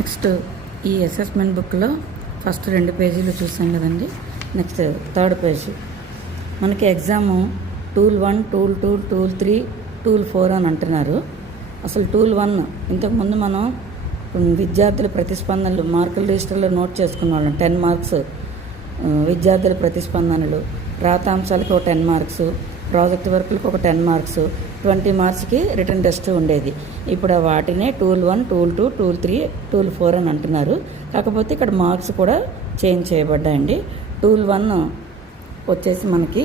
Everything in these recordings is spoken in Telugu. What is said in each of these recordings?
నెక్స్ట్ ఈ అసెస్మెంట్ బుక్లో ఫస్ట్ రెండు పేజీలు చూసాం కదండి. నెక్స్ట్ థర్డ్ పేజ్ మనకి exam tool one tool two tool three tool four అని అంటున్నారు. అసలు టూల్ వన్ ఇంతకుముందు మనం విద్యార్థుల ప్రతిస్పందనలు మార్కుల రిజిస్టర్లో నోట్ చేసుకున్న వాళ్ళం. టెన్ మార్క్స్ విద్యార్థుల ప్రతిస్పందనలు. రాతాంశాలకు ఒక టెన్ మార్క్స్ ప్రాజెక్ట్ వర్క్లకు ఒక టెన్ మార్క్స్ ట్వంటీ మార్క్స్కి రిటర్న్ టెస్ట్ ఉండేది. ఇప్పుడు వాటినే tool one tool two tool three tool four అని అంటున్నారు. కాకపోతే ఇక్కడ మార్క్స్ కూడా చేంజ్ చేయబడ్డాయండి. టూల్ వన్ వచ్చేసి మనకి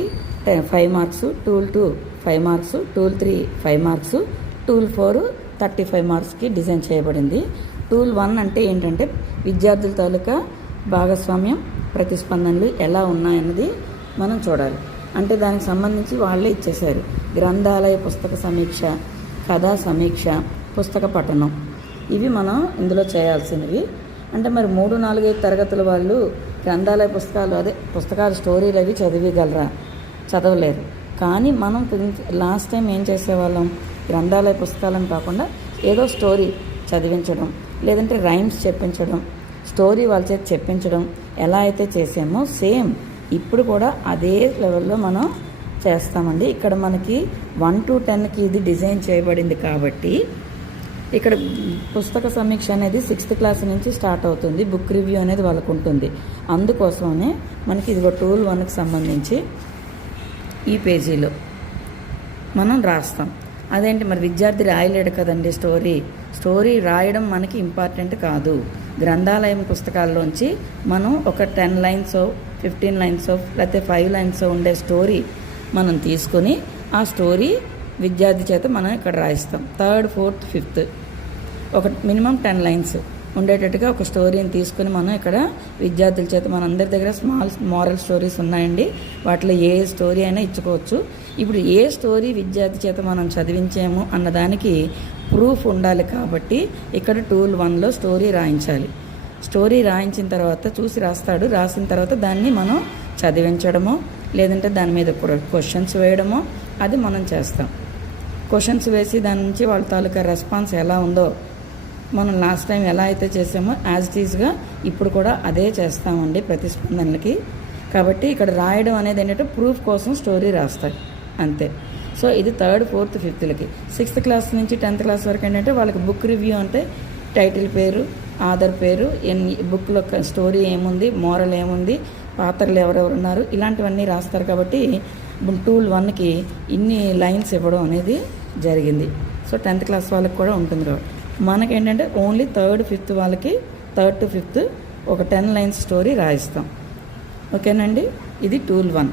five marks tool two five marks tool three five marks tool four thirty five మార్క్స్కి డిజైన్ చేయబడింది. టూల్ వన్ అంటే ఏంటంటే విద్యార్థుల తాలూకా భాగస్వామ్యం ప్రతిస్పందనలు ఎలా ఉన్నాయన్నది మనం చూడాలి. అంటే దానికి సంబంధించి వాళ్ళే ఇచ్చేశారు. గ్రంథాలయ పుస్తక సమీక్ష కథా సమీక్ష పుస్తక పఠనం. ఇవి మనం ఇందులో చేయాల్సినవి. అంటే మరి మూడు నాలుగైదు తరగతుల వాళ్ళు గ్రంథాలయ పుస్తకాలు అదే పుస్తకాలు స్టోరీలు అవి చదివగలరా చదవలేరు. కానీ మనం లాస్ట్ టైం ఏం చేసేవాళ్ళం? గ్రంథాలయ పుస్తకాలను కాకుండా ఏదో స్టోరీ చదివించడం లేదంటే రైమ్స్ చెప్పించడం స్టోరీ వాళ్ళ చేత చెప్పించడం ఎలా అయితే చేసామో సేమ్ ఇప్పుడు కూడా అదే లెవెల్లో మనం చేస్తామండి. ఇక్కడ మనకి వన్ టు టెన్కి ఇది డిజైన్ చేయబడింది కాబట్టి ఇక్కడ పుస్తక సమీక్ష అనేది సిక్స్త్ క్లాస్ నుంచి స్టార్ట్ అవుతుంది. బుక్ రివ్యూ అనేది వాళ్ళకు ఉంటుంది. అందుకోసమే మనకి ఇదిగో టూల్ వన్కి సంబంధించి ఈ పేజీలో మనం రాస్తాం. అదేంటి మరి విద్యార్థి రాయలేడు కదండి స్టోరీ? స్టోరీ రాయడం మనకి ఇంపార్టెంట్ కాదు. గ్రంథాలయం పుస్తకాల్లోంచి మనం ఒక టెన్ లైన్స్ ఫిఫ్టీన్ లైన్స్ లేకపోతే ఫైవ్ లైన్స్ ఉండే స్టోరీ మనం తీసుకొని ఆ స్టోరీ విద్యార్థి చేత మనం ఇక్కడ రాయిస్తాం. Third fourth fifth. ఒక మినిమం టెన్ లైన్స్. ఉండేటట్టుగా ఒక స్టోరీని తీసుకుని మనం ఇక్కడ విద్యార్థుల చేత మన అందరి దగ్గర స్మాల్ మారల్ స్టోరీస్ ఉన్నాయండి. వాటిలో ఏ స్టోరీ అయినా ఇచ్చుకోవచ్చు. ఇప్పుడు ఏ స్టోరీ విద్యార్థి చేత మనం చదివించాము అన్నదానికి ప్రూఫ్ ఉండాలి కాబట్టి ఇక్కడ టూల్ వన్లో స్టోరీ రాయించాలి. స్టోరీ రాయించిన తర్వాత చూసి రాస్తాడు. రాసిన తర్వాత దాన్ని మనం చదివించడమో లేదంటే దాని మీద క్వశ్చన్స్ వేయడమో అది మనం చేస్తాం. క్వశ్చన్స్ వేసి దాని నుంచి వాళ్ళ తాలూకా రెస్పాన్స్ ఎలా ఉందో మనం లాస్ట్ టైం ఎలా అయితే చేసామో యాజ్ ఇట్ ఇప్పుడు కూడా అదే చేస్తామండి ప్రతిస్పందనలకి. కాబట్టి ఇక్కడ రాయడం అనేది ఏంటంటే ప్రూఫ్ కోసం స్టోరీ రాస్తారు అంతే. సో ఇది థర్డ్ ఫోర్త్ ఫిఫ్త్లకి సిక్స్త్ క్లాస్ నుంచి టెన్త్ క్లాస్ వరకు ఏంటంటే వాళ్ళకి బుక్ రివ్యూ అంటే టైటిల్ పేరు ఆధార్ పేరు ఎన్ని బుక్లో స్టోరీ ఏముంది మోరల్ ఏముంది పాత్రలు ఎవరెవరు ఉన్నారు ఇలాంటివన్నీ రాస్తారు కాబట్టి టూల్ వన్కి ఇన్ని లైన్స్ ఇవ్వడం అనేది జరిగింది. సో టెన్త్ క్లాస్ వాళ్ళకి కూడా ఉంటుంది కాబట్టి. మనకేంటంటే ఓన్లీ థర్డ్ ఫిఫ్త్ వాళ్ళకి థర్డ్ టు ఫిఫ్త్ ఒక టెన్ లైన్స్ స్టోరీ రాయిస్తాం. ఓకేనండి ఇది టూల్ వన్